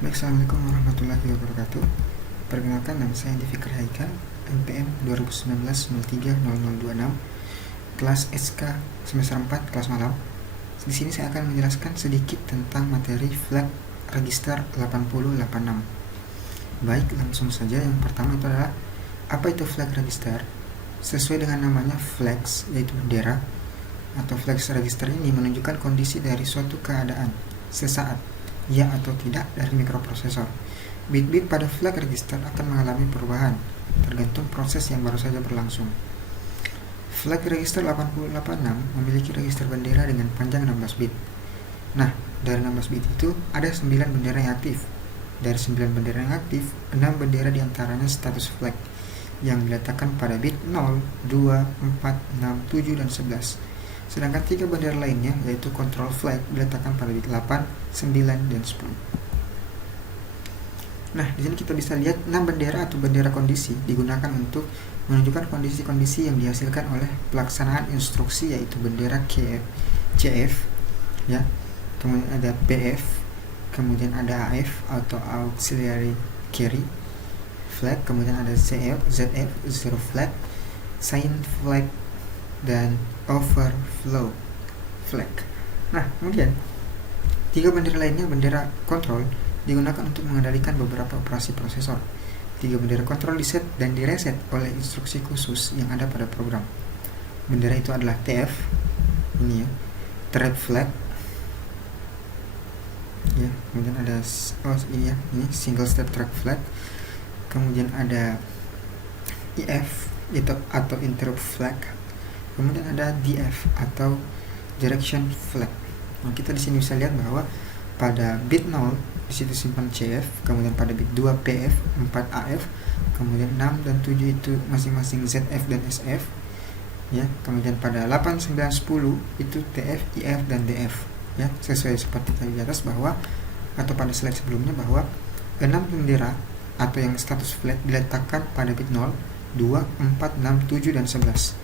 Baik, Assalamualaikum warahmatullahi wabarakatuh. Perkenalkan, nama saya Andi Fikri Haikal, NPM 2019-03-0026, kelas SK semester 4, kelas malam. Di sini saya akan menjelaskan sedikit tentang materi flag register 8086. Baik, langsung saja. Yang pertama itu adalah, apa itu flag register? Sesuai dengan namanya, flags, yaitu bendera, atau flags register ini menunjukkan kondisi dari suatu keadaan sesaat, ya atau tidak, dari mikroprosesor. Bit-bit pada flag register akan mengalami perubahan tergantung proses yang baru saja berlangsung. Flag register 8086 memiliki register bendera dengan panjang 16 bit. Nah, dari 16 bit itu ada 9 bendera yang aktif. Dari 9 bendera yang aktif, 6 bendera diantaranya status flag yang diletakkan pada bit 0, 2, 4, 6, 7, dan 11. Sedangkan 3 bendera lainnya, yaitu control flag, diletakkan pada bit 8, 9, dan 10. Nah, di sini kita bisa lihat 6 bendera atau bendera kondisi digunakan untuk menunjukkan kondisi-kondisi yang dihasilkan oleh pelaksanaan instruksi, yaitu bendera CF, ya. Kemudian ada PF, kemudian ada AF atau auxiliary carry flag, kemudian ada ZF, zero flag, sign flag, dan overflow flag. Nah, kemudian 3 bendera lainnya, bendera kontrol, digunakan untuk mengendalikan beberapa operasi prosesor. 3 bendera kontrol diset dan direset oleh instruksi khusus yang ada pada program. Bendera itu adalah TF, ini ya, trap flag, ya. Kemudian ada ini single step track flag. Kemudian ada IF itu atau interrupt flag. Kemudian ada DF atau direction flag. Nah, kita di sini bisa lihat bahwa pada bit 0 di situ simpan CF, kemudian pada bit 2 PF, 4 AF, kemudian 6 dan 7 itu masing-masing ZF dan SF, ya. Kemudian pada 8, 9, 10 itu TF, IF, dan DF, ya. Sesuai seperti tadi di atas bahwa, atau pada slide sebelumnya, bahwa 6 bendera atau yang status flag diletakkan pada bit 0, 2, 4, 6, 7, dan 11.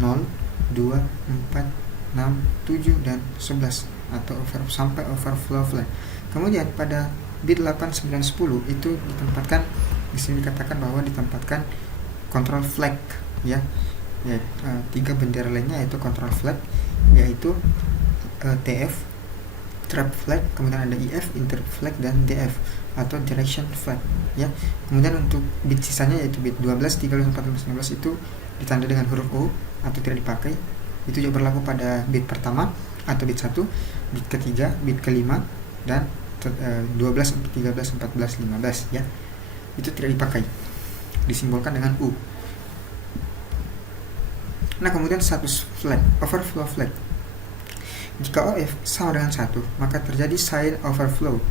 0, 2, 4, 6, 7, dan 11 atau sampai overflow flag. Kemudian pada bit 8, 9, 10 itu ditempatkan, di sini dikatakan bahwa ditempatkan control flag, ya. 3 bendera lainnya yaitu control flag, yaitu TF, trap flag, kemudian ada IF, interrupt flag, dan DF atau direction flag, ya. Kemudian untuk bit sisanya yaitu bit 12, 13, 14, 15 itu ditanda dengan huruf O atau tidak dipakai. Itu juga berlaku pada bit pertama atau bit 1, bit ketiga, bit kelima, dan 12, 13, 14, 15, ya. Itu tidak dipakai, disimbolkan dengan U. Nah, kemudian status flag, overflow flag. Jika OF sama dengan 1, maka terjadi sign overflow.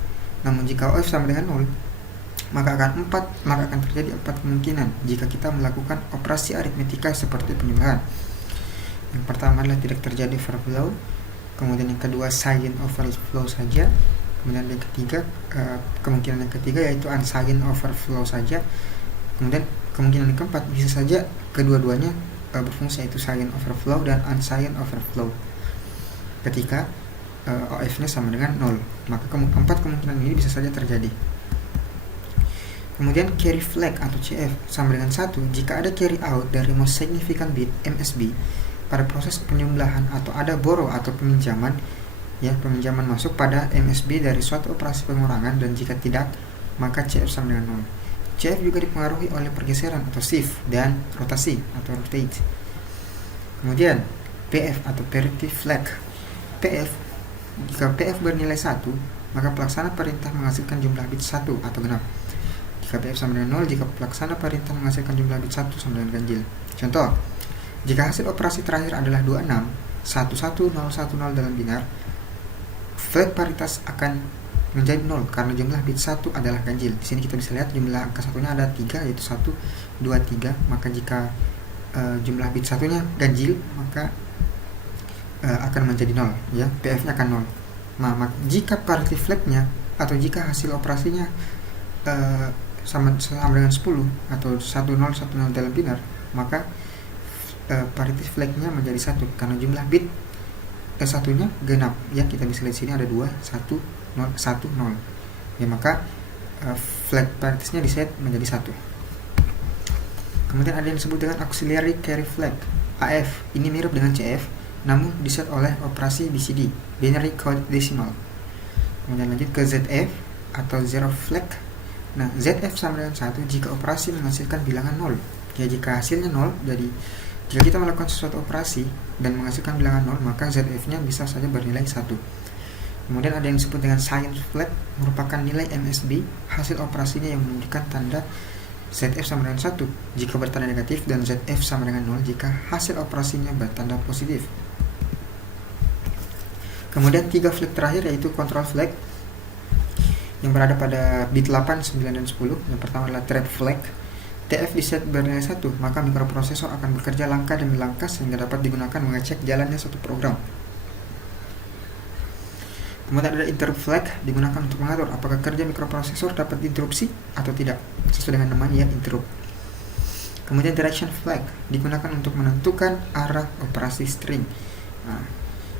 Namun jika OF sama dengan 0, maka akan terjadi 4 kemungkinan jika kita melakukan operasi aritmetika seperti penjumlahan. Yang pertama adalah tidak terjadi overflow, kemudian yang kedua sign overflow saja, kemudian yang ketiga, kemungkinan yang ketiga yaitu unsigned overflow saja, kemudian kemungkinan yang keempat bisa saja kedua-duanya berfungsi, yaitu sign overflow dan unsigned overflow. Ketika OF-nya sama dengan 0, maka 4 kemungkinan ini bisa saja terjadi. Kemudian carry flag atau CF sama dengan 1 jika ada carry out dari most significant bit MSB pada proses penjumlahan, atau ada borrow atau peminjaman, ya, peminjaman masuk pada MSB dari suatu operasi pengurangan, dan jika tidak, maka CF sama dengan 0. CF juga dipengaruhi oleh pergeseran atau shift dan rotasi atau rotate. Kemudian PF atau parity flag. Jika PF bernilai 1, maka pelaksana perintah menghasilkan jumlah bit 1 atau genap. Jika PF sama dengan 0, jika pelaksana perintah menghasilkan jumlah bit 1 sama dengan ganjil. Contoh, jika hasil operasi terakhir adalah 26, 11010 dalam binar, flag paritas akan menjadi 0 karena jumlah bit 1 adalah ganjil. Di sini kita bisa lihat jumlah angka satunya ada 3, yaitu 1, 2, 3. Maka jika jumlah bit satunya ganjil, maka akan menjadi 0, ya. PF-nya akan 0. Nah, jika parity flag-nya atau jika hasil operasinya sama dengan 10 atau 1010 dalam binar, maka parity flag-nya menjadi 1 karena jumlah bit satunya genap, ya. Kita bisa lihat sini ada 2, 1, 0, 1, 0, ya, maka flag paritiesnya diset menjadi 1. Kemudian ada yang disebut dengan auxiliary carry flag AF. Ini mirip dengan CF, namun diset oleh operasi BCD, binary code decimal. Kemudian lanjut ke ZF atau zero flag. Nah, ZF sama dengan 1 jika operasi menghasilkan bilangan 0. Ya, jika hasilnya 0, jadi jika kita melakukan sesuatu operasi dan menghasilkan bilangan 0, maka ZF-nya bisa saja bernilai 1. Kemudian ada yang disebut dengan science flag, merupakan nilai MSB hasil operasinya yang menunjukkan tanda ZF sama dengan 1 jika bertanda negatif dan ZF sama dengan 0 jika hasil operasinya bertanda positif. Kemudian 3 flag terakhir yaitu control flag yang berada pada bit 8, 9, dan 10. Yang pertama adalah trap flag. TF diset bernilai 1, maka mikroprosesor akan bekerja langkah demi langkah sehingga dapat digunakan mengecek jalannya suatu program. Kemudian ada interrupt flag, digunakan untuk mengatur apakah kerja mikroprosesor dapat diinterupsi atau tidak, sesuai dengan namanya, interrupt. Kemudian direction flag, digunakan untuk menentukan arah operasi string. Nah,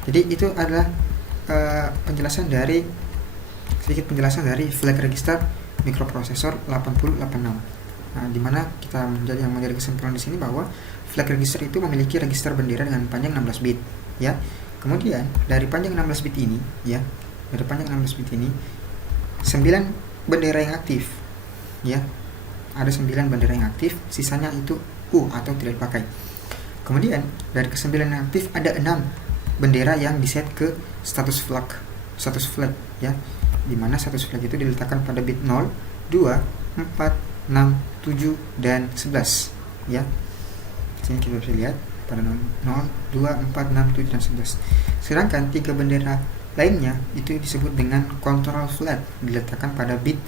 jadi itu adalah sedikit penjelasan dari flag register mikroprosesor 8086. Nah, dimana kita menjadi kesimpulan di sini bahwa flag register itu memiliki register bendera dengan panjang 16 bit, ya. Kemudian dari panjang 16 bit ini, ya, 9 bendera yang aktif, ya. Ada 9 bendera yang aktif, sisanya itu atau tidak dipakai. Kemudian dari ke-9 yang aktif ada 6 bendera yang diset ke status flag, ya. Dimana status flag itu diletakkan pada bit 0, 2, 4, 6, 7, dan 11, ya. Sini kita bisa lihat pada 0, 2, 4, 6, 7, dan 11. Sedangkan 3 bendera lainnya itu disebut dengan control flag, diletakkan pada bit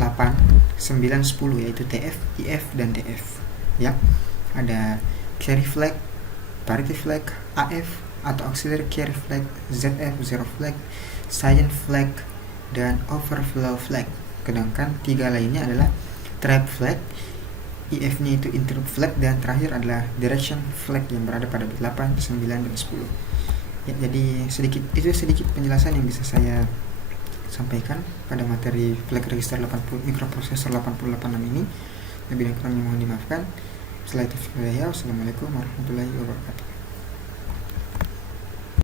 8, 9, 10, yaitu TF, IF, dan DF, ya. Ada carry flag, parity flag, AF atau auxiliary carry flag, ZF, zero flag, science flag, dan overflow flag. Sedangkan 3 lainnya adalah trap flag, IF-nya itu interrupt flag, dan terakhir adalah direction flag yang berada pada bit 8, 9, dan 10. Ya, jadi sedikit penjelasan yang bisa saya sampaikan pada materi flag register mikroprosesor 8086 ini. Lebih dan kurangnya mohon dimaafkan. Setelah itu, assalamualaikum warahmatullahi wabarakatuh.